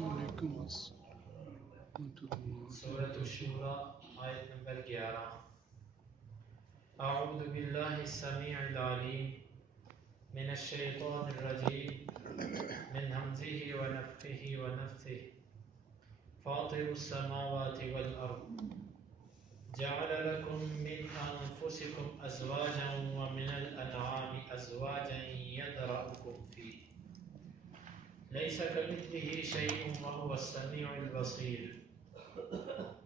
وعلیکم سورۃ الشورى آیت نمبر 11. اعوذ باللہ السمیع العلیم من الشیطان الرجیم من همزه ونفخه ونفثه فاطر السماوات والارض جعل لكم من انفسكم ازواجا ومن الانعام ازواجا يذرأكم فيه ليس كمثله شيء وهو السميع البصير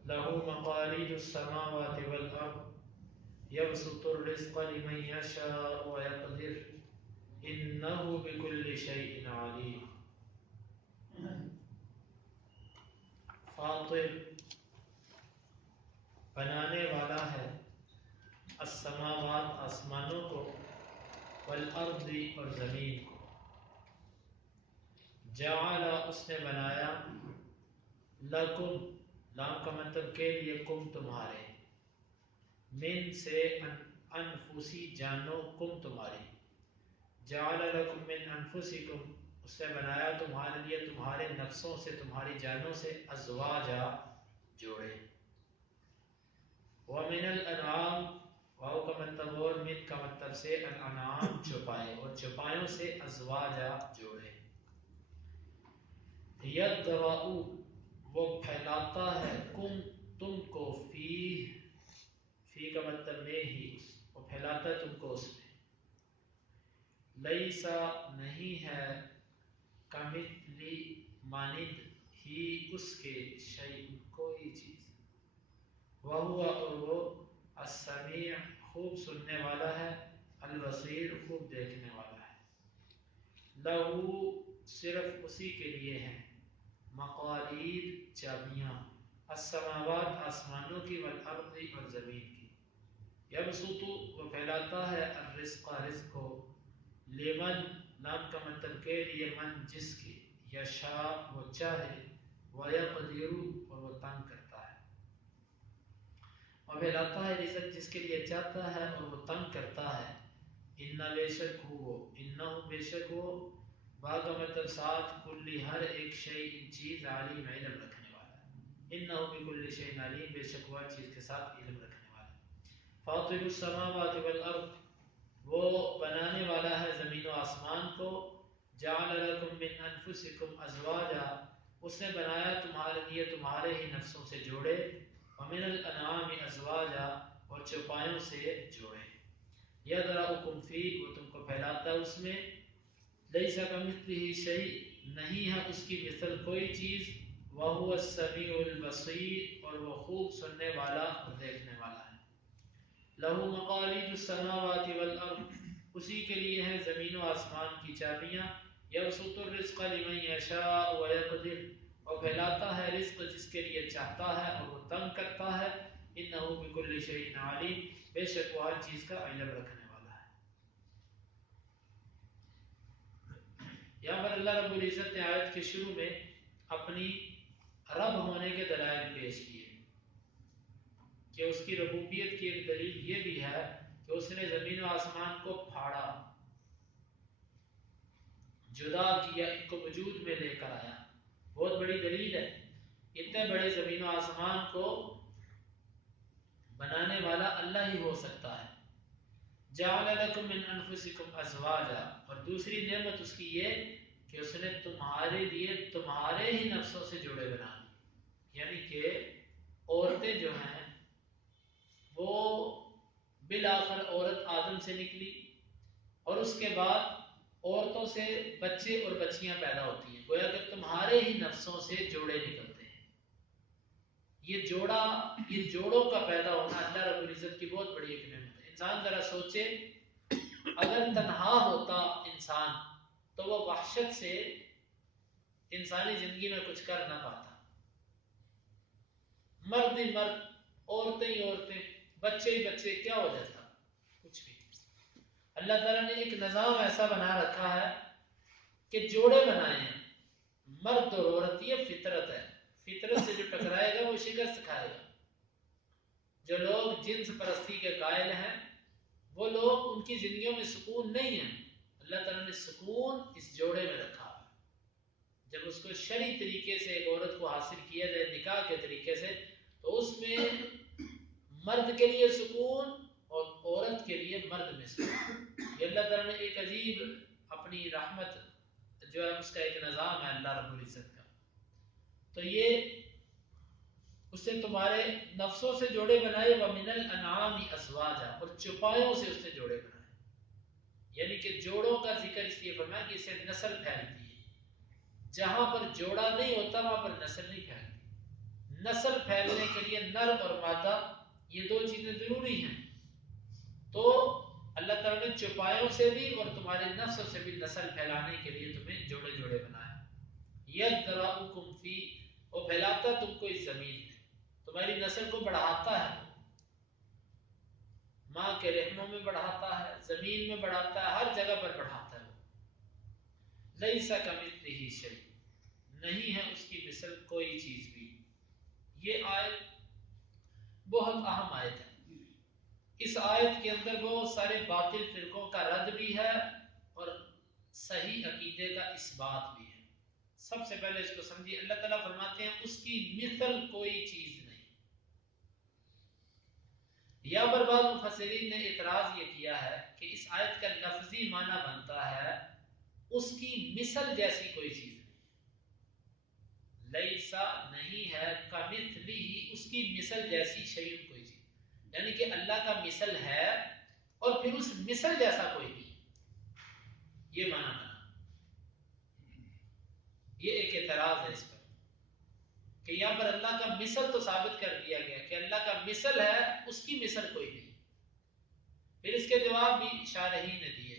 له مقاليد السماوات والأرض يبسط الرزق لمن يشاء ويقدر إنه بكل شيء عليم. فاطر بنانے والا ہے السماوات آسمانوں کو والارض اور زمین کو جعل اس نے بنایا لکم لام کا مطلب کے لیے کم تمہارے من سے انفسی جانو کم تمہاری جعل لکم من انفسکم اس نے بنایا تمہارے لیے تمہارے نفسوں سے تمہاری جانوں سے ازواجا جوڑے ومن الانعام واو کا مطلب اور من کا مطلب سے الانعام چھپائے اور چھپایوں سے ازواجا جوڑے یذرأ وہ پھیلاتا ہے کم تم کو فی کا مطلب میں ہی وہ پھیلاتا ہے تم کو اس میں لیسا نہیں ہے کمثلی مانند ہی اس کے شیء کوئی چیز وہو اور وہ السمیع خوب سننے والا ہے البصیر خوب دیکھنے والا ہے لہو صرف اسی کے لیے ہیں مقالید چابیاں السماوات آسمانوں کی والارض اور زمین کی یبسط وہ پھیلاتا ہے الرزق رزق کو لمن لام کا مطلب کے لیے من جس کی یشاء وہ چاہے ویقدر اور وہ تنگ کرتا ہے اور پھیلاتا ہے رزق جس کے لیے چاہتا ہے اور وہ تنگ کرتا ہے انہ بے شک ہو انہ بے شک ہو با کا مطلب ساتھ کلی ہر ایک شیء چیز علیم علم رکھنے والا ہے انہ بکل شیء علیم بے شک وہ چیز کے ساتھ علم رکھنے والا ہے فاطر السماوات والارض وہ بنانے والا ہے زمین و آسمان کو جعل لکم من انفسکم ازواجا اس نے بنایا تمہارے لیے تمہارے ہی نفسوں سے جوڑے ومن الانعام ازواجا اور چوپایوں سے جوڑے یذرأکم فی وہ تم کو پھیلاتا ہے اس میں لیس کمثلہ شیء نہیں ہے اس کی مثل کوئی چیز وہو السمیع البصیر اور وہ خوب سننے والا اور دیکھنے والا ہے لہو مقالید السماوات والارض اسی کے لیے ہے زمین و آسمان کی چابیاں یبسط الرزق لمن یشاء ویقدر اور پھیلاتا ہے رزق جس کے لیے چاہتا ہے اور وہ تنگ کرتا ہے انہ بکل شیء علیم بے شک وہ ہر چیز کا علم رکھنے والا ہے یہاں پر اللہ رب العزت نے آیت کے شروع میں اپنی رب ہونے کے دلائل پیش کیے کہ اس کی ربوبیت کی ایک دلیل یہ بھی ہے کہ اس نے زمین و آسمان کو پھاڑا جدا کیا ان کو وجود میں لے کر آیا بہت بڑی دلیل ہے اتنے بڑے زمین و آسمان کو بنانے والا اللہ ہی ہو سکتا ہے جعل لکم من انفسکم ازواجا اور دوسری نعمت اس کی یہ کہ اس نے تمہارے لیے تمہارے ہی نفسوں سے جوڑے بنا دیے یعنی کہ عورتیں جو ہیں وہ بالآخر عورت آدم سے نکلی اور اس کے بعد عورتوں سے بچے اور بچیاں پیدا ہوتی ہیں گویا کہ تمہارے ہی نفسوں سے جوڑے نکلتے ہیں یہ جوڑوں کا پیدا ہونا اللہ رب العزت کی بہت بڑی ایک نعمت ہے انسان ذرا سوچے اگر تنہا ہوتا انسان تو وہ وحشت سے انسانی زندگی میں کچھ کر نہ پاتا مرد ہی مرد عورتیں ہی عورتیں بچے ہی بچے کیا ہو جاتا کچھ بھی اللہ تعالیٰ نے ایک نظام ایسا بنا رکھا ہے کہ جوڑے بنائے ہیں مرد اور عورت یہ فطرت ہے فطرت سے جو ٹکرائے گا وہ شکست کھائے گا جو لوگ جنس پرستی کے قائل ہیں وہ لوگ ان کی زندگیوں میں سکون نہیں ہے اللہ تعالیٰ نے سکون اس جوڑے میں رکھا ہے جب اس کو شرعی طریقے سے ایک عورت کو حاصل کیا جائے نکاح کے طریقے سے تو اس میں مرد کے لیے سکون اور عورت کے لیے مرد میں سکون. یہ اللہ تعالیٰ نے ایک عجیب اپنی رحمت جو ہے اس کا ایک نظام ہے اللہ رب العزت کا. تو یہ اس نے تمہارے نفسوں سے جوڑے بنائے وَمِنَ الْأَنْعَامِ أَزْوَاجًا اور چوپایوں سے اس نے جوڑے بنائے. یعنی کہ جوڑوں کا ذکر اس لیے فرمایا کہ اس سے نسل پھیلتی ہے. جہاں پر جوڑا نہیں ہوتا وہاں پر نسل نہیں پھیلتی. نسل پھیلنے کے لیے نر اور مادہ یہ دو چیزیں ضروری ہیں. تو اللہ تعالیٰ نے چوپایوں سے بھی اور تمہارے نسل سے بھی نسل پھیلانے کے لیے تمہیں جوڑے جوڑے بنایا. یَذْرَؤُکُمْ فِی وہ پھیلاتا تم کو اس زمین میں, تمہاری نسل کو بڑھاتا ہے, ماں کے رحموں میں بڑھاتا ہے, زمین میں بڑھاتا ہے, ہر جگہ پر بڑھاتا ہے. لَیْسَ کَمِثْلِهِ شَیْءٌ نہیں ہے اس کی مثل کوئی چیز بھی. یہ آیت بہت اہم آیت ہے. اس آیت کے اندر بہت سارے باطل فرقوں کا رد بھی ہے اور صحیح عقیدے کا اثبات بھی ہے. سب سے پہلے اس کو سمجھیے, اللہ تعالیٰ فرماتے ہیں اس کی مثل کوئی چیز نہیں. یا پر بعض مفسرین نے اعتراض یہ کیا ہے کہ اس آیت کا لفظی معنی بنتا ہے اس کی مثل جیسی کوئی چیز نہیں. لیسا نہیں ہے, کمثلہ اس کی مثل جیسی شیء کوئی چیز, یعنی کہ اللہ کا مثل ہے اور پھر اس مثل جیسا کوئی نہیں. یہ معنی بنا. یہ ایک اعتراض ہے اس پر کہ یہاں پر اللہ کا مثل تو ثابت کر دیا گیا کہ اللہ کا مثل ہے, اس کی مثل کوئی نہیں. پھر اس کے جواب بھی شارحین نے دیے.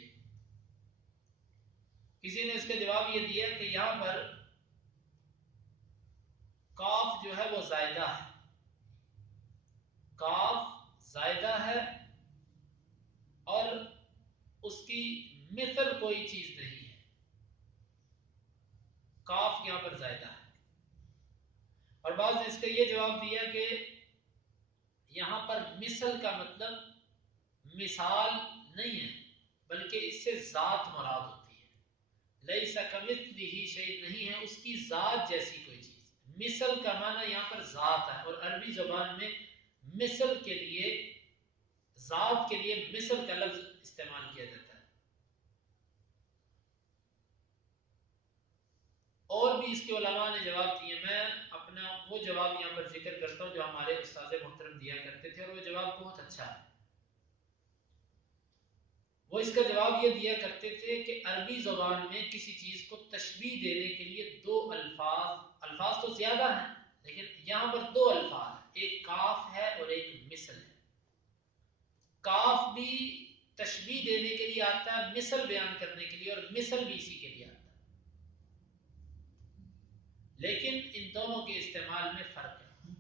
کسی نے اس کے جواب یہ دیا کہ یہاں پر کاف جو ہے وہ زائدہ ہے, کاف زائدہ ہے اور اس کی مثل کوئی چیز نہیں ہے. کاف یہاں پر زائدہ ہے. اور بعض نے اس کا یہ جواب دیا کہ یہاں پر مثل کا مطلب مثال نہیں ہے بلکہ اس سے ذات مراد ہوتی ہے. لیس کمثلہ شیء نہیں ہے اس کی ذات جیسی کوئی چیز. مثل کا معنی یہاں پر ذات ہے, اور عربی زبان میں مثل کے لیے, ذات کے لیے مثل کا لفظ استعمال کیا جاتا ہے. اور بھی اس کے علماء نے جواب دیے. میں اپنا وہ جواب یہاں پر ذکر کرتا ہوں جو ہمارے استاد محترم دیا کرتے تھے, اور وہ جواب بہت اچھا ہے. وہ اس کا جواب یہ دیا کرتے تھے کہ عربی زبان میں کسی چیز کو تشبیہ دینے کے لیے دو الفاظ تو زیادہ ہیں لیکن یہاں پر دو الفاظ ہیں, ایک کاف ہے اور ایک مثل ہے. کاف بھی تشبیہ دینے کے لیے آتا ہے, مثل بیان کرنے کے لیے, اور مثل بھی اسی کے لیے آتا ہے. لیکن ان دونوں کے استعمال میں فرق ہے.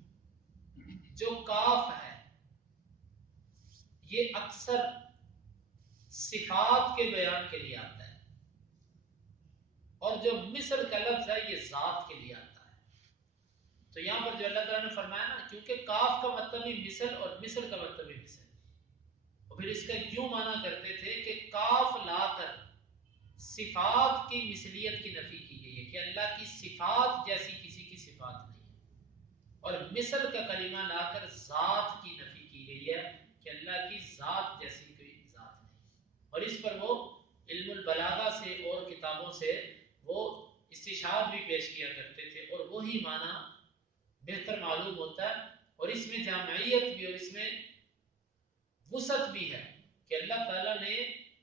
جو کاف ہے یہ اکثر صفات کے بیان کے لیے آتا ہے, اور جو مثل کا لفظ ہے یہ ذات کے لیے آتا ہے. تو یہاں پر جو اللہ تعالیٰ نے فرمایا نا, کیونکہ کاف کا مطلب ہی مثل اور مثل کا مطلب ہی مثل, اور پھر اس کا یوں معنی کرتے تھے کہ کاف لا کر صفات کی مثلیت کی نفی کی گئی ہے کہ اللہ کی صفات جیسی کسی کی صفات نہیں ہے, اور مثل کا کلمہ لا کر ذات کی نفی کی گئی ہے کہ اللہ کی ذات جیسی کوئی ذات نہیں. اور اس پر وہ علم البلاغہ سے اور کتابوں سے وہ استشہاد بھی پیش کیا کرتے تھے, اور وہی معنی بہتر معلوم ہوتا ہے. اور اس میں جامعیت بھی اور اس میں وسعت بھی ہے کہ اللہ تعالیٰ نے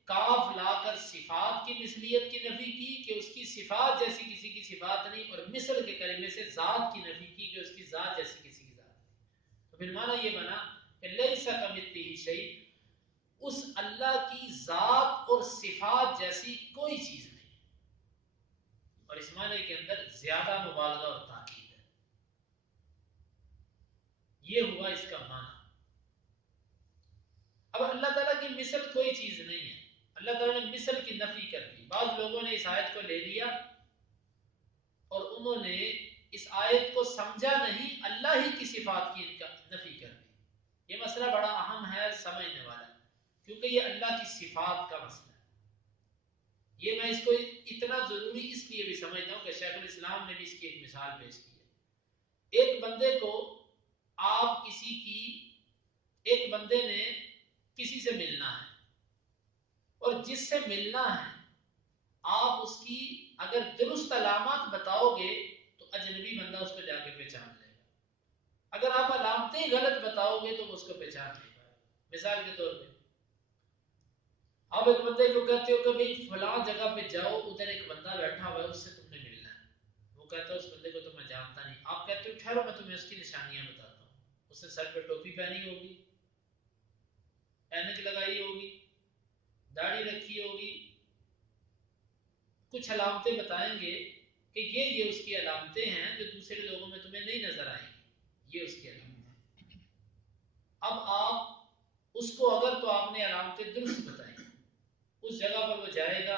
کاف لا کر صفات کی مثلیت کی نفی کی کہ اس کی صفات جیسی کسی کی صفات نہیں, اور مثل کے کلمے سے ذات کی نفی کی کہ اس کی ذات جیسی کسی کی ذات نہیں. تو پھر معنی یہ بنا کہ لیس کمثلہ شیء, اس اللہ کی ذات اور صفات جیسی کوئی چیز نہیں. اور اس معنی کے اندر زیادہ مبالغہ اور تاکید ہے. یہ ہوا اس کا معنی. اب اللہ تعالیٰ کی مثل کوئی چیز نہیں ہے, اللہ تعالیٰ نے مثل کی نفی کر دی. بعض لوگوں نے اس آیت کو لے لیا اور انہوں نے اس آیت کو سمجھا نہیں, اللہ ہی کی صفات کی نفی کر دی. یہ مسئلہ بڑا اہم ہے, سمجھنے والا, کیونکہ یہ اللہ کی صفات کا مسئلہ ہے. یہ میں اس کو اتنا ضروری اس لیے بھی سمجھتا ہوں کہ شیخ الاسلام نے بھی اس کی ایک مثال پیش کی ہے. ایک بندے کو آپ ایک بندے نے کسی سے ملنا ہے، اور جس سے ملنا ہے آپ اس کی اگر درست علامات بتاؤ گے تو اجنبی بندہ اس کو جا کے پہچان لے گا. اگر آپ علامتیں غلط بتاؤ گے تو وہ اس کو پہچان نہیں پائے گا. مثال کے طور پہ آپ ایک بندے کو کہتے ہو کہ بھئی فلاں جگہ پہ جاؤ، ادھر ایک بندہ بیٹھا ہوا ہے، اس سے تم نے ملنا ہے. وہ کہتا ہے اس بندے کو تو میں جانتا نہیں. آپ کہتے ہو ٹھہرو میں تمہیں اس کی نشانیاں بتاتا ہوں. اس نے سر پہ ٹوپی پہنی ہوگی، اینک لگائی ہوگی، داڑھی رکھی ہوگی، کچھ علامتیں بتائیں گے کہ یہ اس کی علامتیں ہیں جو دوسرے لوگوں میں تمہیں نہیں نظر آئیں گی، یہ اس کی علامتیں ہیں. اب آپ اس کو اگر تو آپ نے علامتیں درست بتائیں، اس جگہ پر وہ جائے گا،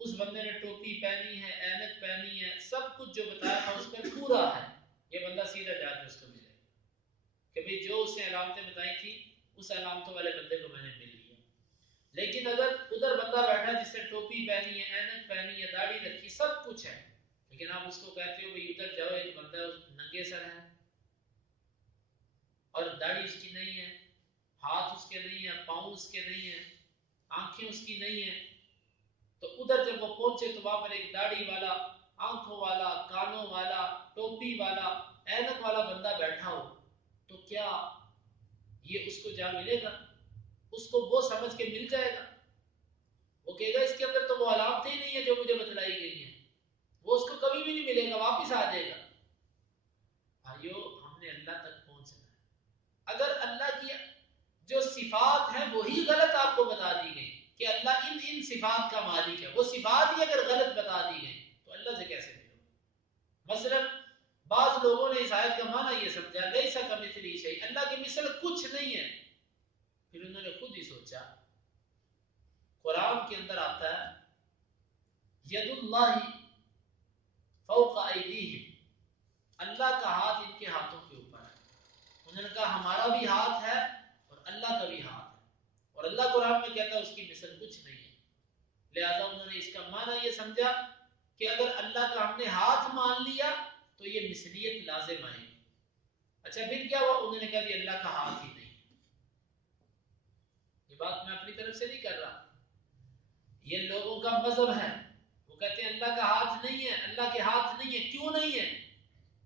اس بندے نے ٹوپی پہنی ہے، اینک پہنی ہے، سب کچھ جو بتایا تھا اس پر پورا ہے، یہ بندہ سیدھا جا کے اس کو ملے گا کہ بھئی جو اس نے علامتیں بتائی تھی اس علامتوں والے بندے کو میں نے مل لیا. لیکن اگر ادھر بندہ بیٹھا جس نے ٹوپی پہنی ہے، اینک پہنی ہے، داڑھی رکھی، سب کچھ ہے، لیکن آپ اس کو کہتے ہو بھئی ادھر جاؤ، ایک بندہ ننگے سر ہے اور داڑھی اس کی نہیں ہے، ہاتھ اس کے نہیں ہے، پاؤں اس کے نہیں ہے، آنکھیں اس کی نہیں ہیں، تو ادھر جب وہ پہنچے تو وہاں پر ایک داڑھی والا، آنکھوں والا، کانوں والا، ٹوپی والا، اینک والا بندہ بیٹھا ہو، تو کیا یہ اس کو جا ملے گا؟ اس کو وہ سمجھ کے مل جائے گا؟ وہ کہے گا اس کے اندر تو وہ علامتیں ہی نہیں ہے جو مجھے بتلائی گئی ہیں، وہ اس کو کبھی بھی نہیں ملے گا، واپس آ جائے گا. بھائیو، ہم نے اللہ تک پہنچنا ہے. اگر اللہ کی جو صفات ہیں وہی غلط آپ کو بتا دی گئی کہ اللہ ان صفات کا مالک ہے، وہ صفات ہی اگر غلط بتا دی گئی تو اللہ سے کیسے ملو؟ مثلا بعض لوگوں نے اس آیت کا معنی یہ سمجھا لیس کمثلہ شیء، اللہ کے مثل کچھ نہیں ہے. پھر انہوں نے خود ہی سوچا، قرآن کے اندر آتا ہے ید اللہ فوق ایدیہم، اللہ کا ہاتھ ان کے ہاتھوں کے اوپر ہے. انہوں نے کہا ہمارا بھی ہاتھ ہے اور اللہ کا بھی ہاتھ ہے، اور اللہ قرآن میں کہتا ہے اس کی مثل کچھ نہیں ہے. لہذا انہوں نے اس کا معنی یہ سمجھا کہ اگر اللہ کا ہم نے ہاتھ مان لیا تو یہ مثلیت لازم آئے گی. اچھا پھر کیا ہوا؟ انہوں نے کہا کہ اللہ کا ہاتھ ہی نہیں. یہ بات میں اپنی طرف سے نہیں کر رہا، یہ لوگوں کا مذہب ہے. وہ کہتے ہیں اللہ کا ہاتھ نہیں ہے، اللہ کے ہاتھ نہیں ہے. کیوں نہیں ہے؟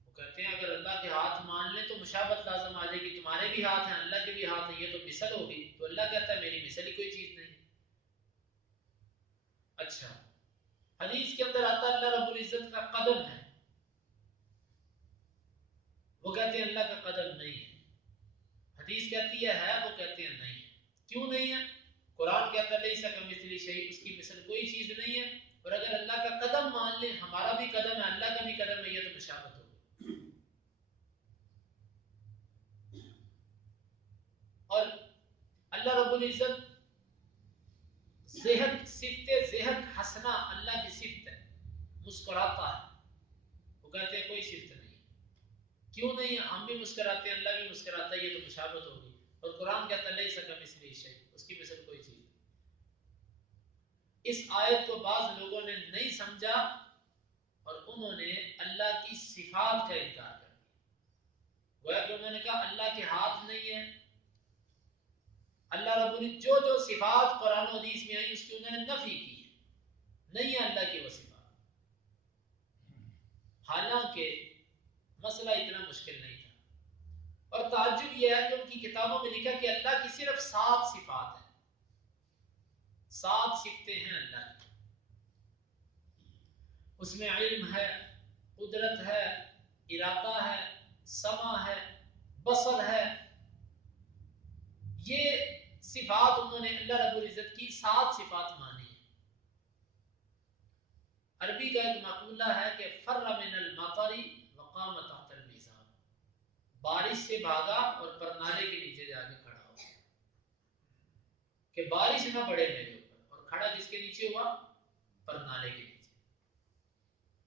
وہ کہتے ہیں اگر اللہ کے ہاتھ مان لیں تو مشابہت لازم آ جائے گی، تمہارے بھی ہاتھ ہیں، اللہ کے بھی ہاتھ ہیں، یہ تو مثل ہوگی. تو اللہ کہتا ہے میری مثل ہی کوئی چیز نہیں. اچھا، حدیث کے اندر آتا ہے اللہ رب العزت کا قدم ہے، وہ کہتے ہیں اللہ کا قدم نہیں ہے. حدیث کہتی ہے، وہ کہتے ہیں نہیں ہے. کیوں نہیں ہے؟ قرآن کہتا ہے لیس کمثلہ شیء، اس کی مثل کوئی چیز نہیں ہے. اور اگر اللہ کا قدم مان لیں، ہمارا بھی قدم ہے، اللہ کا بھی قدم ہے، یہ تو مشابہت ہوگی. اور اللہ رب العزت صفت حسنہ اللہ کی صفت ہے، مسکراتا ہے. وہ کہتے ہیں کوئی صفت نہیں. کیوں نہیں ہے؟ ہم بھی مسکراتے ہیں، اللہ بھی مسکراتا ہے، یہ تو مشابہت ہوگی. اور قرآن کہتا ہے لیس کمثلہ شیء، اس کی مثل کوئی چیز نہیں. اس آیت کو بعض لوگوں نے نہیں سمجھا اور انہوں نے اللہ کی صفات کا انکار کر دیا. گویا کہ انہوں نے کہا اللہ کے ہاتھ نہیں ہے، اللہ رب العزت جو صفات قرآن و حدیث میں آئی اس کی انہوں نے نفی کی ہے، نہیں ہے اللہ کی وہ صفات. حالانکہ مسئلہ اتنا مشکل نہیں تھا، اور تعجب یہ ہے کہ ان کی کتابوں میں لکھا کہ اللہ کی صرف 7 صفات ہیں. 7 صفتیں ہیں اللہ کی. اس میں علم ہے، قدرت ہے، ارادہ ہے، سمع ہے، بصر ہے. یہ صفات انہوں نے اللہ رب العزت کی 7 صفات مانی ہیں. عربی کا ایک مقولہ ہے کہ فر من المطر وقام تحت المیزان، بارش سے بھاگا اور پرنالے کے نیچے جا کے کھڑا ہو، کہ بارش نہ پڑے میرے اوپر. اور کھڑا کس کے نیچے ہوا؟ پرنالے کے نیچے.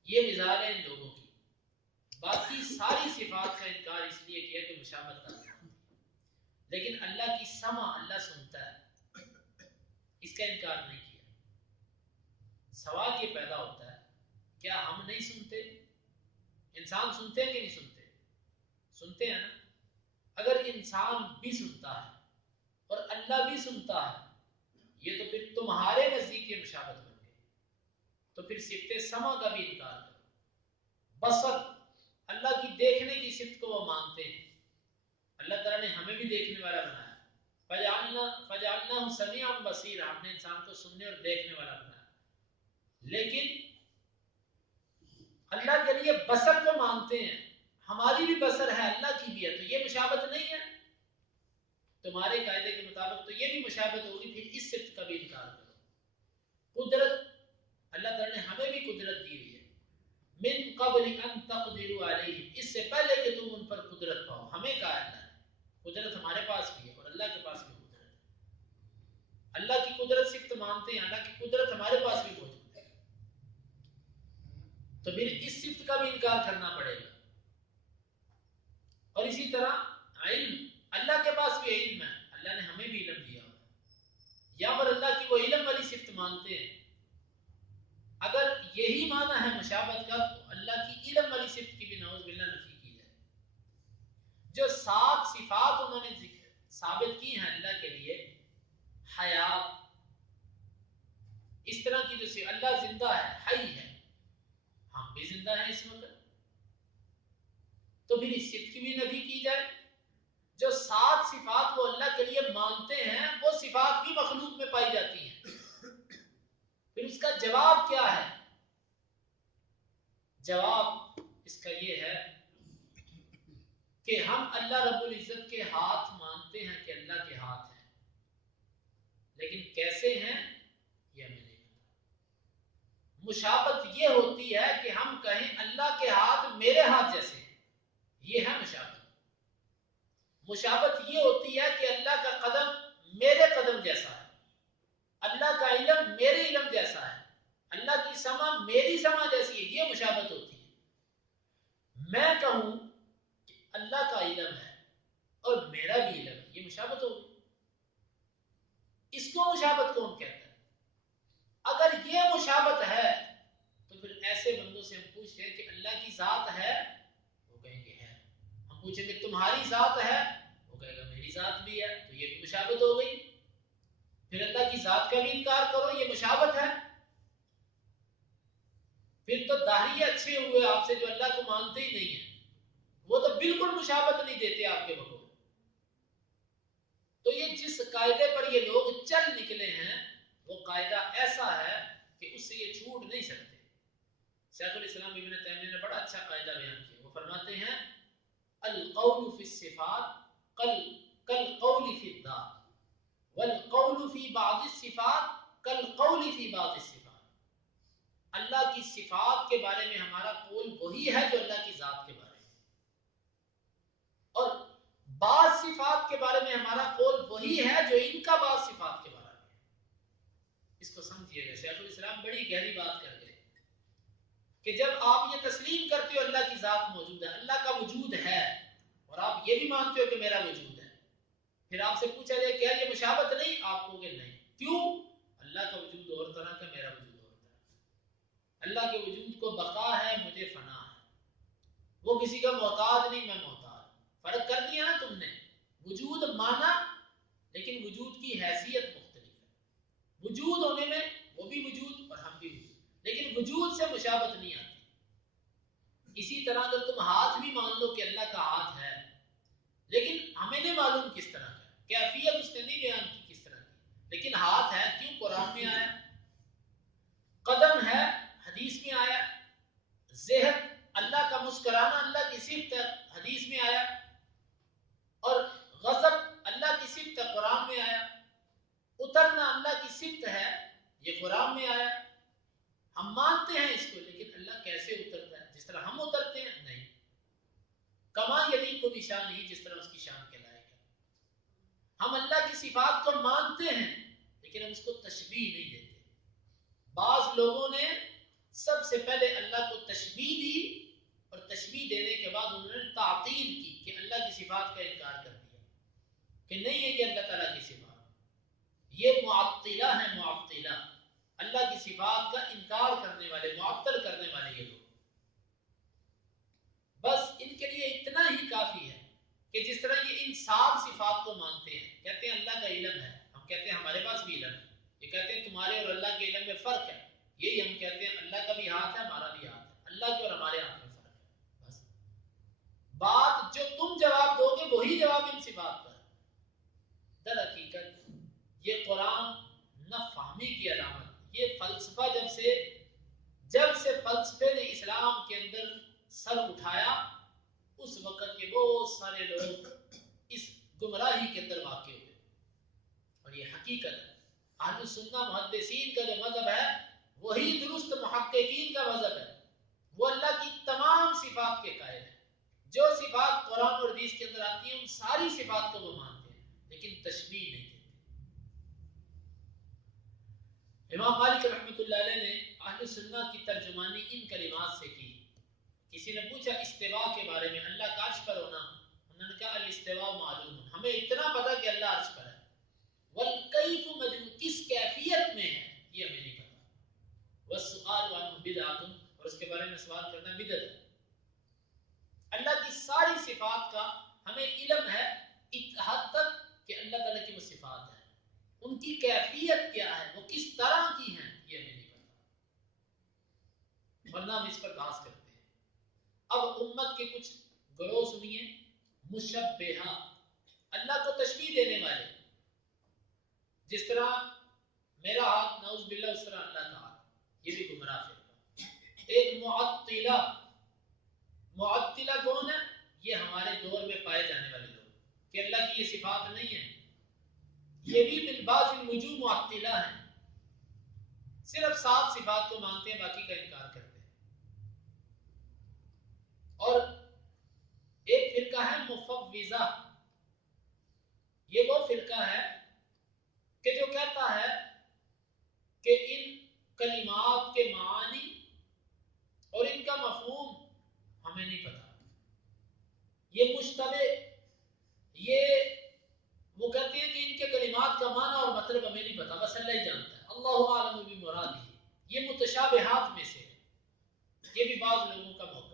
یہ مثال ہے ان لوگوں کی. باقی ساری صفات کا انکار اس لیے کیا کہ مشابہت لازم ہوتی ہے. لیکن اللہ کی سمع، اللہ سنتا ہے، اس کا انکار نہیں کیا. سوال یہ پیدا ہوتا ہے کیا ہم نہیں سنتے؟ انسان سنتے ہیں کہ نہیں سنتے؟ سنتے ہیں نا؟ اگر انسان بھی سنتا ہے اور اللہ بھی سنتا ہے یہ تو پھر تمہارے نزدیک یہ مشابہت بن گئی. تو پھر صفت سمع کا بھی انکار کرو. بصر اللہ کی دیکھنے کی صفت کو وہ مانتے ہیں. اللہ تعالیٰ نے ہمیں بھی دیکھنے والا بنایا. فجعلناہ سمیعا بصیرا، ہم نے انسان کو سننے اور دیکھنے والا بنایا. لیکن اللہ کے لیے بصر کو مانتے ہیں. ہماری بھی بصر ہے، اللہ کی بھی ہے، تو یہ مشابہت نہیں ہے. تمہارے قاعدے کے مطابق تو یہ بھی مشابہت ہوگی. پھر اس صفت کا بھی انکار کرو. قدرت، اللہ تعالیٰ نے ہمیں بھی قدرت دی ہوئی ہے. من قبل ان تقدروا علیہم، اس سے پہلے کہ تم ان پر قدرت پاؤ. ہمیں کہا اللہ نے قدرت ہمارے پاس بھی ہے اور اللہ کے پاس بھی قدرت ہے. اللہ کی قدرت صفت مانتے ہیں، اللہ کی قدرت ہمارے پاس بھی موجود ہے. تو پھر اس صفت کا بھی انکار کرنا پڑے گا. اور اسی طرح علم، اللہ کے پاس بھی علم ہے، اللہ نے ہمیں بھی علم دیا ہوا ہے. یا پر اللہ کی وہ علم والی صفت مانتے ہیں. اگر یہی معنی ہے مشابہت کا تو اللہ کی علم والی صفت کی بھی نعوذ باللہ نفی کی جائے. جو 7 صفات انہوں نے ثابت کی ہیں اللہ کے لیے، حیات، اس طرح کی جو اللہ زندہ ہے، حی ہے، ہم بھی زندہ ہیں اس وقت، تو پھر اس صفت کی بھی نفی کی جائے. جو 7 صفات وہ اللہ کے لیے مانتے ہیں وہ صفات بھی مخلوق میں پائی جاتی ہیں. پھر اس کا جواب کیا ہے؟ جواب اس کا یہ ہے کہ ہم اللہ رب العزت کے ہاتھ مانتے ہیں کہ اللہ کے ہاتھ ہیں، لیکن کیسے ہیں یہ ہمیں نہیں پتا. مشابہت یہ ہوتی ہے کہ ہم کہیں اللہ کے ہاتھ میرے ہاتھ جیسے ہیں، یہ ہے مشابہت. مشابہت یہ ہوتی ہے کہ اللہ کا قدم میرے قدم جیسا ہے، اللہ کا علم میرے علم جیسا ہے، اللہ کی سمع میری سمع جیسی ہے. یہ مشابہت ہوتی ہے. میں کہوں کہ اللہ کا علم ہے اور میرا بھی علم ہے، یہ مشابہت ہوگی. اس کو مشابہت کون کہتا ہے؟ اگر یہ مشابہت ہے تو پھر ایسے بندوں سے ہم پوچھتے ہیں کہ اللہ کی ذات ہے، وہ کہیں گے ہے. ہم پوچھیں کہ تمہاری ذات ہے، وہ کہے گا میری ذات بھی ہے، تو یہ بھی مشابہت ہو گئی. پھر اللہ کی ذات کا بھی انکار کرو، یہ مشابہت ہے. پھر تو داہری اچھے ہوئے آپ سے جو اللہ کو مانتے ہی نہیں ہیں، وہ تو بالکل مشابہت نہیں دیتے آپ کے بغیر. تو یہ جس قاعدے پر یہ لوگ چل نکلے ہیں وہ قاعدہ ایسا ہے کہ اس سے یہ چھوٹ نہیں سکتے. شیخ الاسلام ابن تیمیہ نے بڑا اچھا قاعدہ بیان کیا. وہ فرماتے ہیں القول فی الصفات کالقول فی الذات والقول فی بعض الصفات کالقول فی بعض الصفات. اللہ کی صفات کے بارے میں ہمارا قول وہی ہے جو اللہ کی ذات کے بارے میں، اور بعض صفات کے بارے میں ہمارا قول وہی ہے جو ان کا بعض صفات کے بارے میں. اس کو سمجھیے گا. شیخ الاسلام بڑی گہری بات کر گئے کہ جب آپ یہ تسلیم کرتے ہو اللہ کی ذات موجود ہے، اللہ کا وجود ہے، اور آپ یہ بھی مانتے ہو کہ میرا وجود ہے، پھر آپ سے پوچھا جائے کیا یہ مشابہت نہیں؟ آپ کہو گے نہیں. کیوں؟ اللہ کا وجود اور طرح کا، میرا وجود اور طرح کا. اللہ کے وجود کو بقا ہے، مجھے فنا ہے. وہ کسی کا محتاج نہیں، میں محتاج. فرق کر دیا نا تم نے. وجود مانا لیکن وجود کی حیثیت مختلف ہے. وجود ہونے میں وہ بھی وجود اور ہم بھی وجود، لیکن وجود سے مشابہت نہیں آتی. اسی طرح اگر تم ہاتھ بھی مان لو کہ اللہ کا ہاتھ ہے، لیکن ہمیں نہیں معلوم کس طرح کا، کیفیت اس نے نہیں بیان کی کس طرح کی، لیکن ہاتھ ہے. کیوں؟ قرآن میں آیا. قدم ہے، حدیث میں آیا. ذہن، اللہ کا مسکرانا اللہ کی صفت ہے، حدیث میں آیا. اور غضب اللہ کی صفت ہے، قرآن میں آیا. اترنا اللہ کی صفت ہے، یہ قرآن میں آیا. ہم مانتے ہیں اس کو، لیکن اللہ کیسے اترتا ہے؟ جس طرح ہم اترتے ہیں؟ نہیں. کما یلیق بشان ہی، جس طرح اس کی شان کے لائق ہے. ہم اللہ کی صفات کو مانتے ہیں لیکن ہم اس کو تشبیہ نہیں دیتے. بعض لوگوں نے سب سے پہلے اللہ کو تشبیہ دی اور تشبیہ دینے کے بعد انہوں نے تعطیل کی کہ اللہ کی صفات کا انکار کر دیا کہ نہیں ہے یہ اللہ تعالیٰ کی صفات. یہ معطلہ ہے، معطلہ. اللہ کی صفات کا انکار کرنے والے، معطل کرنے والے یہ لوگ، بس ان کے لیے اتنا ہی کافی ہے کہ جس طرح یہ ان 7 صفات کو مانتے ہیں، کہتے ہیں اللہ کا علم ہے، ہم کہتے ہیں ہمارے پاس بھی علم ہے، یہ کہتے ہیں تمہارے اور اللہ کے علم میں فرق ہے، یہی ہم کہتے ہیں اللہ کا بھی ہاتھ ہے ہمارا بھی ہاتھ ہے، اللہ کے اور ہمارے ہاتھ میں فرق ہے، بس بات جو تم جواب دو گے وہی جواب ان صفات پر ہے۔ در حقیقت یہ قرآن نہ فہمی کی علامت، یہ فلسفہ جب سے فلسفے نے اسلام کے اندر سر اٹھایا، اس وقت کے بہت سارے لوگ اس گمراہی کے اندر واقع ہوئے، اور یہ حقیقت ہے۔ اہل سنہ محدثین کا جو مذہب ہے وہی درست محققین کا مذہب ہے، وہ اللہ کی تمام صفات کے قائل ہیں، جو صفات قرآن اور حدیث کے اندر آتی ہیں ان ساری صفات کو وہ مانتے ہیں، لیکن تشبیہ نہیں دیتے۔ امام مالک رحمۃ اللہ علیہ نے اہل سنہ کی ترجمانی ان کلمات سے کی۔ کسی نے پوچھا استوا کے بارے میں، اللہ کا عرش پر ہونا، انہوں نے کہا الاستواء معلوم، ہمیں اتنا پتا کہ اللہ عرش پر ہے، والکیف مجهول، کس کیفیت میں ہے یہ ہمیں نہیں پتا، والسؤال عنہ بدعۃ، اور اس کے بارے میں سوال کرنا بدعت ہے۔ اللہ کی ساری صفات کا ہمیں علم ہے اس حد تک کہ اللہ تعالیٰ کی وہ صفات ہیں، ان کی کیفیت کیا ہے، وہ کس طرح کی ہیں یہ ہمیں نہیں پتا، ورنہ ہم اس پر بحث کرتے ہیں۔ اب امت کے کچھ گروہ سنیے، مشبہہ، اللہ کو تشبیہ دینے والے، جس طرح میرا ہاتھ نعوذ باللہ اس طرح اللہ کا ہاتھ، یہ بھی گمراہ فرقہ۔ ایک معطلہ، معطلہ کون ہے؟ یہ ہمارے دور میں پائے جانے والے لوگ کہ اللہ کی یہ صفات نہیں ہے، یہ بھی من بعض الوجوہ معطلہ ہیں، صرف 7 صفات کو مانتے ہیں، باقی کا انکار کرتے ہیں۔ اور ایک فرقہ ہے مفوضہ، یہ وہ فرقہ ہے کہ جو کہتا ہے کہ ان کلمات کے معانی اور ان کا مفہوم ہمیں نہیں پتا، یہ مشتبہ، یہ وہ کہتے ہیں کہ ان کے کلمات کا معنی اور مطلب ہمیں نہیں پتا، بس اللہ ہی جانتا ہے، اللہ اعلم بمرادہ، یہ متشابہات میں سے ہے، یہ بھی بعض لوگوں کا موقف ہے۔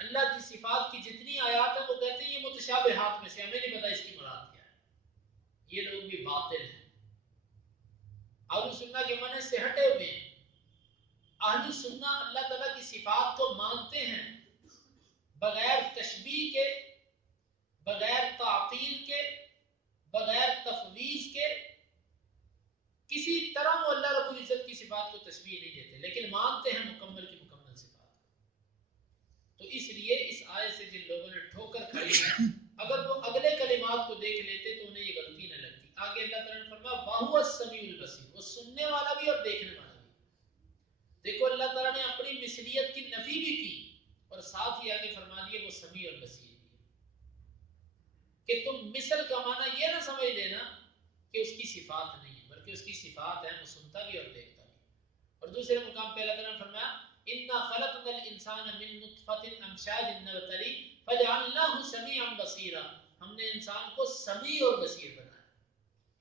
اللہ کی صفات کی جتنی آیات ہیں وہ کہتے ہیں یہ متشابہات میں سے، ہمیں نہیں پتا اس کی مراد کیا ہے، یہ لوگ بھی باطل ہیں، اہل سنہ کے منہج سے ہٹے ہوئے ہیں۔ اہل سنہ اللہ تعالیٰ کی صفات کو مانتے ہیں بغیر تشبیہ کے، بغیر تعطیل کے، بغیر تفویض کے، کسی طرح وہ اللہ رب العزت کی صفات کو تشبیہ نہیں دیتے، لیکن مانتے ہیں مکمل کی مکمل صفات کو۔ تو اس لیے اس آیت سے جن لوگوں نے ٹھوکر کھائی ہے، اگر وہ اگلے کلمات کو دیکھ لیتے تو انہیں یہ غلطی نہ لگتی۔ آگے اللہ تعالیٰ نے فرمایا وَهُوَ السَّمِيعُ الْبَصِيرُ، وہ سننے والا بھی اور دیکھنے والا بھی۔ دیکھو اللہ تعالیٰ نے اپنی مثلیت کی نفی بھی کی اور ساتھ ہی آگے فرما دیے وہ سمیع اور بصیر بھی ہے، کہ تم مثل کا معنی یہ نہ سمجھ لینا کہ اس کی صفات نہیں ہے، بلکہ اس کی صفات ہیں، وہ سنتا بھی اور دیکھتا بھی۔ اور دوسرے مقام پہ اللہ تعالیٰ نے فرمایا اِنَّا خَلَقْنَا الْإِنسَانَ مِن نُطْفَةٍ أَمْشَاجٍ نَبْتَلِيهِ فَجَعَلْنَاهُ سَمِيعًا بَصِيرًا، ہم نے انسان کو سمیع اور بصیر بنایا۔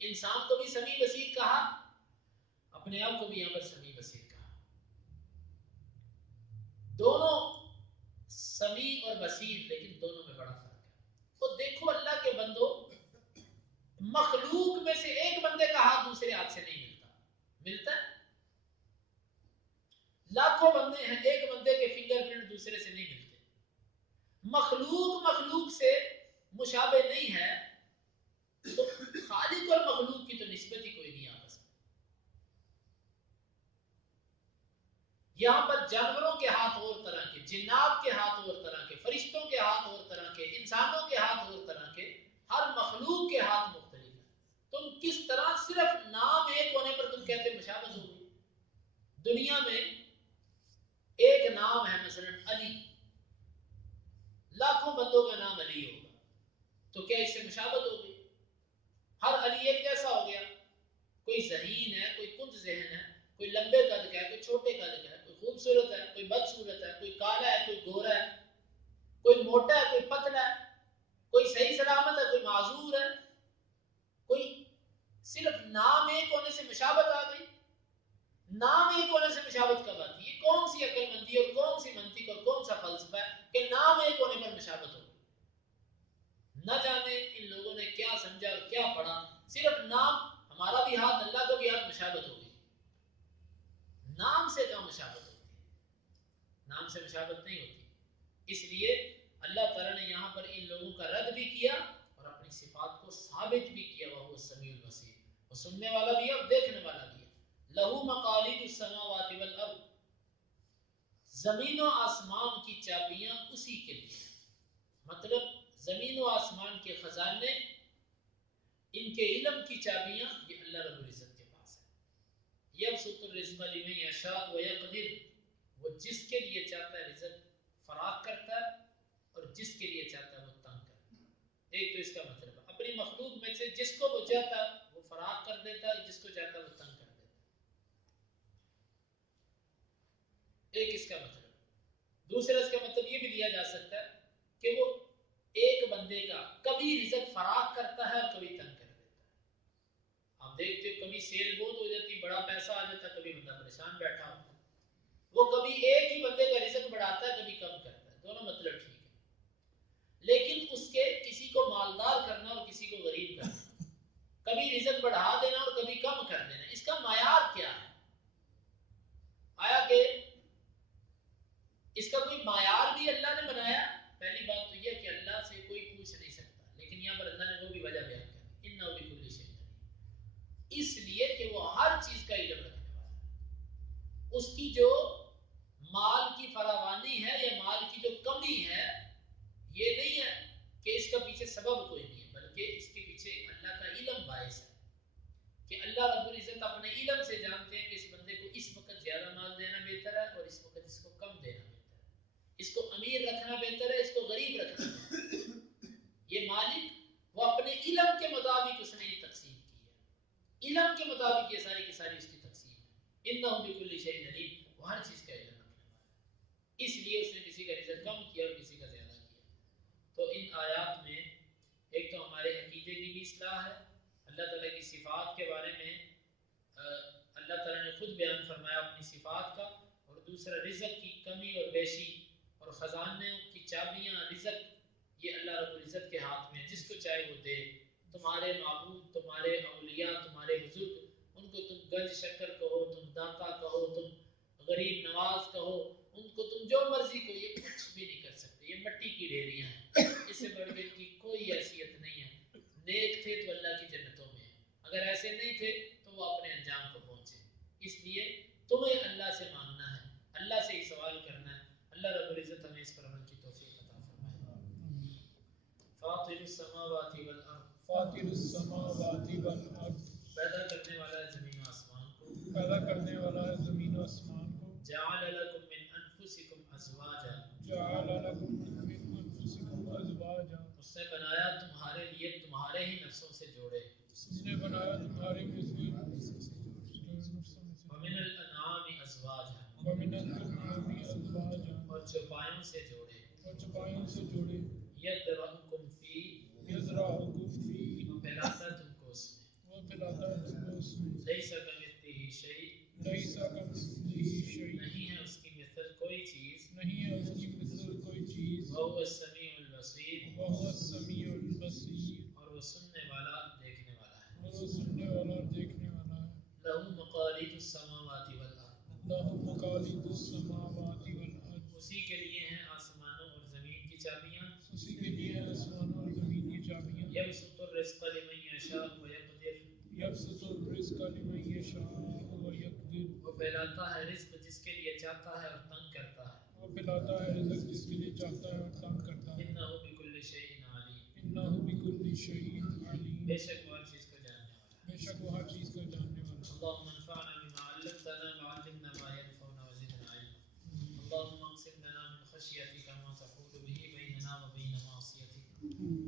انسان کو بھی سمیع بصیر کہا، اپنے آپ کو بھی یہاں پر سمیع بصیر کہا، دونوں سمیع اور بصیر، لیکن دونوں میں بڑا فرق ہے۔ تو دیکھو اللہ کے بندو، مخلوق میں سے ایک بندے کا ہاتھ دوسرے ہاتھ سے نہیں ملتا ہے، لاکھوں بندے ہیں، ایک بندے کے فنگر پرنٹ دوسرے سے نہیں ملتے۔ مخلوق سے مشابہ نہیں ہے تو خالق اور مخلوق کی تو نسبت ہی کوئی نہیں آپس میں۔ یہاں پر جانوروں کے ہاتھ اور طرح کے، جنات کے ہاتھ اور طرح کے، فرشتوں کے ہاتھ اور طرح کے، انسانوں کے ہاتھ اور طرح کے، ہر مخلوق کے ہاتھ مختلف ہیں۔ تم کس طرح صرف نام ایک ہونے پر تم کہتے مشابہت ہو گئی؟ دنیا میں ایک نام ہے مثلا علی، لاکھوں بندوں کا نام علی ہوگا، تو کیا اس سے مشابہت ہو گئی؟ ہر علی ایک جیسا ہو گیا؟ کوئی ذہین ہے، کوئی کند ذہن ہے، کوئی لمبے قد کا ہے، کوئی چھوٹے قد کا ہے، کوئی خوبصورت ہے، کوئی بدصورت ہے، کوئی کالا ہے، کوئی گورا ہے، کوئی موٹا ہے، کوئی پتلا ہے، کوئی صحیح سلامت ہے، کوئی معذور ہے، کوئی صرف نام ایک ہونے سے مشابہت آ گئی؟ نام ایک ہونے سے مشابہت کب آتی ہے؟ کون سی عقل مندی اور کون سی منطق اور کون سا فلسفہ ہے کہ نام ایک ہونے پر مشابہت ہوگی؟ نہ جانے ان لوگوں نے کیا سمجھا اور کیا پڑھا، صرف نام، ہمارا بھی ہاتھ اللہ کا بھی ہاتھ، مشابہت ہوگی، نام سے کہاں مشابہت ہوتی ہے؟ نام سے مشابہت نہیں ہوتی۔ اس لیے اللہ تعالیٰ نے یہاں پر ان لوگوں کا رد بھی کیا اور اپنی صفات کو ثابت بھی کیا، وہ السمیع البصیر، وہ سننے والا بھی ہے اور دیکھنے والا بھی ہے۔ لہو مقالید السماوات والارض، زمین و آسمان کی چابیاں اسی کے لیے، مطلب زمین و آسمان کے خزانے، ان کے علم کی چابیاں یہ اللہ رب العزت کے پاس ہے۔ یبسط الرزق لمن یشاء ویقدر، وہ جس کے لیے چاہتا ہے رزق فراخ کرتا ہے اور جس کے لیے چاہتا ہے وہ تنگ کرتا ہے۔ ایک تو اس کا مطلب ہے اپنی مخلوق میں سے جس کو وہ چاہتا ہے وہ فراخ کر دیتا ہے، جس کو چاہتا ہے وہ تنگ کر دیتا ہے، ایک اس کا مطلب۔ دوسرا اس کا مطلب یہ بھی لیا جا سکتا ہے کہ وہ ایک بندے کا کبھی رزق فراخ کرتا ہے اور کبھی تنگ کر دیتا ہے۔ آپ دیکھتے ہو کبھی سیل بہت ہو جاتی، بڑا پیسہ آ جاتا ہے، کبھی بندہ پریشان بیٹھا ہوتا ہے۔ وہ کبھی ایک ہی بندے کا رزق بڑھاتا ہے، کبھی کم کرتا ہے، دونوں مطلب ٹھیک ہے، لیکن اس کے کسی کو مالدار کرنا اور کسی کو غریب کرنا، کبھی رزق بڑھا دینا اور کبھی کم کر دینا، اس کا معیار کیا ہے؟ آیا کہ اس کا کوئی معیار بھی اللہ نے بنایا؟ پہلی بات تو یہ کہ اللہ سے کوئی پوچھ نہیں سکتا، لیکن یہاں پر اللہ نے وہ بھی وجہ بیان کر دی، انہ بکل شیء علیم، اس لیے کہ وہ ہر چیز کا علم رکھنے والا ہے۔ اس کی جو مال کی فراوانی ہے یا مال کی جو کمی ہے، یہ نہیں ہے کہ اس کا پیچھے سبب کوئی نہیں ہے، بلکہ اس کے پیچھے اللہ کا علم باعث ہے کہ اللہ رب العزت اپنے علم سے جانتے ہیں کہ اس بندے کو اس وقت زیادہ مال دینا بہتر ہے اور اس وقت اس کو کم دینا بہتر ہے، اس کو امیر رکھنا بہتر ہے، اس کو غریب رکھنا بہتر ہے۔ یہ مالک وہ اپنے علم کے مطابق اس نے یہ تقسیم کی ہے، علم کے مطابق یہ ساری کی ساری اس کی تقسیم ہے۔ انہ بکل شیء علیم، وہ ہر چیز کا علم رکھنے والا ہے، اس لیے اس نے کسی کا رزق کم کیا اور کسی کا زیادہ کیا۔ تو ان آیات میں ایک تو ہمارے عقیدے کی بھی اصلاح ہے، اللہ تعالیٰ کی صفات کے بارے میں اللہ تعالیٰ نے خود بیان فرمایا اپنی صفات کا، اور دوسرا رزق کی کمی اور بیشی اور خزانے کی چابیاں، رزق یہ اللہ رب العزت کے ہاتھ میں، جس کو چاہے وہ دے۔ تمہارے معبود، تمہارے اولیاء، تمہارے بزرگ، ان کو تم گنج شکر کہو، تم داتا کہو، تم غریب نواز کہو، ان کو تم جو مرضی کہو، یہ کچھ بھی نہیں کر سکتے، یہ مٹی کی ڈھیریاں ہیں، اس سے بڑھ کے ان کی کوئی حیثیت نہیں ہے۔ نیک تھے تو اللہ کی جنتوں میں ہیں، اگر ایسے نہیں تھے تو وہ اپنے انجام کو پہنچے۔ اس لیے تمہیں اللہ سے مانگنا ہے، اللہ سے ہی سوال کرنا ہے۔ اللہ رب العزت ہمیں اس پر عمل کی توفیق عطا فرمائے۔ فاطر السماوات والارض، فاطر السماوات والارض، پیدا کرنے والا ہے زمین و آسمان کو، پیدا کرنے والا ہے زمین و آسمان کو، جعل لکم من انفسکم ازواجا، جعل لکم من انفسکم ازواجا، اس نے بنایا تمہارے لیے تمہارے ہی نفسوں سے جوڑے، اس نے بنایا تمہارے میں سے ومن الانعام ازواجا، ومن الانعام ازواجا، اور چوپایوں سے جوڑے، اور چوپایوں سے جوڑے، یذرؤکم فی، یزرعکم فی، وہ پھیلاتا ہے تم کو اس میں، وہ پھیلاتا ہے تم کو اس میں، لیس کمثلہ شیء، لیس کمثلہ شیء، نہیں ہے اس کی مثل کوئی چیز، نہیں ہے اس کی مثل کوئی چیز، وہو السمیع البصیر، وهو السمیع البصیر، اور وہ سننے والا دیکھنے والا ہے۔ اور وہ سننے والا اور دیکھنے والا ہے۔ لہ مقالید السماوات والارض، لہ مقالید السماوات والارض، اسی کے لیے ہیں آسمانوں اور زمین کی چابیاں، اسی کے لیے آسمانوں اور زمین کی چابیاں، یبسط الرزق لمن یشاء ویقدر، یبسط الرزق لمن یشاء ویقدر، وہ پھیلاتا ہے رزق جس کے لیے چاہتا ہے اور تنگ کرتا ہے، وہ پھیلاتا ہے رزق جس کے لیے چاہتا ہے اور تنگ کرتا ہے۔ انہ بکل شیء علیم، انہ بکل شیء علیم، بے شک وہ ہر چیز کو جاننے والا ہے۔ بے شک وہ ہر چیز کا جاننے والا ہے۔ اللهم انفعنا بما علمتنا وعلمنا ما ينفعنا وزدنا علما، اللهم اقسم لنا من خشيتك ما تحول به بيننا وبين معصيتك،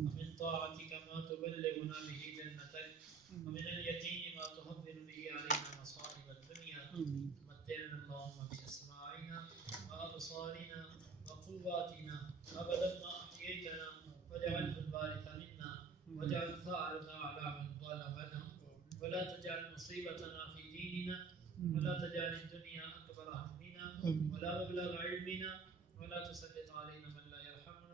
ومن طاعتك ما تبلغنا به جنتك، ومن اليقين ما تهون به علينا مصائب الدنيا، متعنا اللهم بأسماعنا وأبصارنا وقواتنا أبدا ما أحييتنا، واجعله الوارث منا، واجعل ثأرنا على من ظلمنا، ولا تجعل مصيبتنا في ديننا، ولا تجعل الدنيا أكبر همنا ولا مبلغ علمنا ولا تسلط علينا من لا يرحمنا